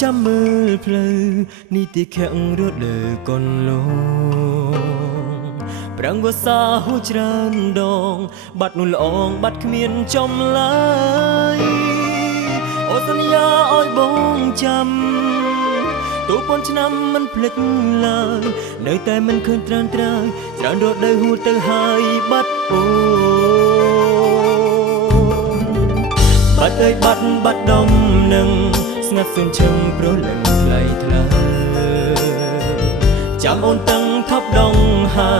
ចាំមើលផ្លូវនេះទីខាំងរត់លើកូនលងប្រាំងវស្សាហួចច្រើនដងបាត់នោះល្អងបាត់គ្មានចំឡើយអូសន្យាឲ្យបងចាំទូប៉ុនឆ្នាំមិនភ្លេចឡើយនៅតែមិនឃើញត្រានត្រើយច្រើនរត់ទៅហួចទៅហើយបាត់អូបាត់អើយបាត់ដំនឹងស្ងាត់ស៊ុនឈឹងព្រលឹងថ្លៃថ្លាចាំអូនតឹងថប់ដងហើ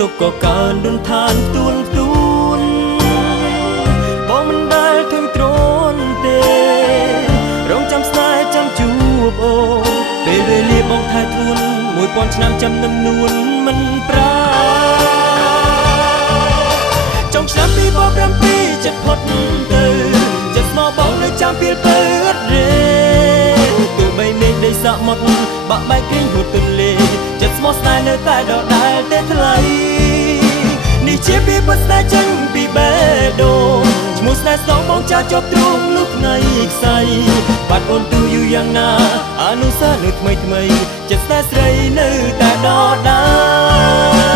ទុកក៏កើនរុនឋានទួនបងមិនដែលធឹងទ្រាំទេរងចាំស្នេហ៍ចាំជួបអូពេលវេលាបងថែខ្លួន1000ឆ្នាំចាំនឹងនួនមិនប្រាចុងឆ្នាំ2007ចិត្តផុតទៅចិត្តស្មោះបងនៅចាំពីលពើអត់រេទោះបីមេឃដីសមុទ្របាក់បែកគ្រីងហួតទន្លេចិត្តស្មោះស្នេហ៍នៅតែដដែលទេថ្លៃនេះជាពីពិតស្នេហ៍ចេញពីបេះដូងឈ្មោះស្នេហ៍ស្នងបងចាជាប់ទ្រូងនោះថ្ងៃខ្សែបាត់អូនទូយូរយ៉ាងណាអនុស្សាវរីយ៍ថ្មីចិត្តស្នេហ៍ស្រីនៅតែដដែល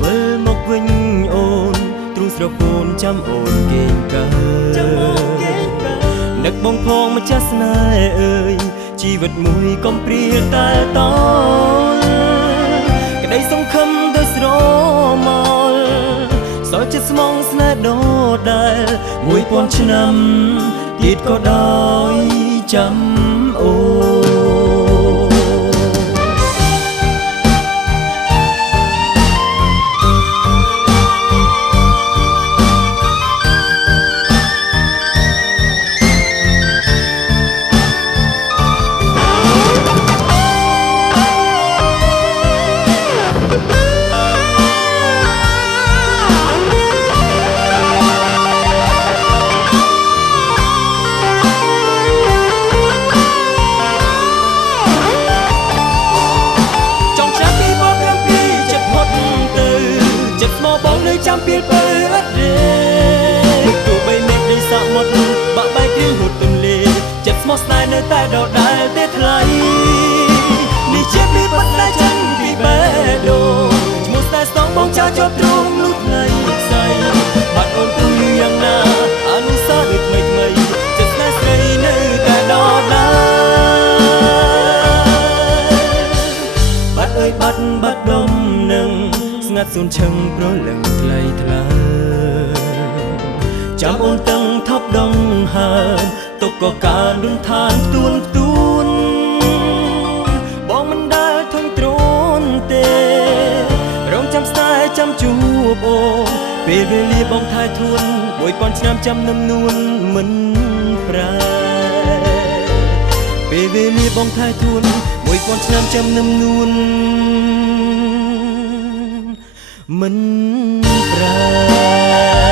វិលមកវិញអូនទ្រូងស្រពោនចាំអូនគេងកើនឹកបងផងម្ចាស់ស្នេហ៍អើយជីវិតមួយកុំព្រាលតែតក្តីសង្ឃឹមដោយស្រមលសល់ចិត្តស្មងស្នេហ៍ដដែល1000ឆ្នាំទៀតក៏ដោយចាំអូចាំពីលពើអត់រេទោះបីមេឃដីសមុទ្របាក់បែកគ្រឿងហួតទន្លេចិត្តស្មោះស្នេហ៍នៅតែដដែលទេថ្លៃនេះជាពីពិតដែលចេញពីបេះដូងឈ្មោះស្នេហ៍ស្នងបងចាជាប់ទ្រូងនោះថ្ងៃខ្សែបាត់អូនទូយូរយ៉ាងណាអនុស្សាវរីយ៍ថ្មីចិត្តស្នេហ៍ស្រីនៅតែដដែលបាត់អើយបាត់ដុំនឹងស្ងាត់ស៊ុនឈឹងព្រលឹងថ្លៃថ្លាចាំអូនតឹងថប់ដងហើទុកក៏កើនរុនឋានទួនបងមិនដែលធឹងទ្រាំទេរងចាំស្នេហ៍ចាំជួបអូពេលវេលាបងថែខ្លួន1000ឆ្នាំចាំនឹងនួនមិនប្រែពេលវេលាបងថែខ្លួន1000ឆ្នាំចាំនឹងនួនមិនប្រែ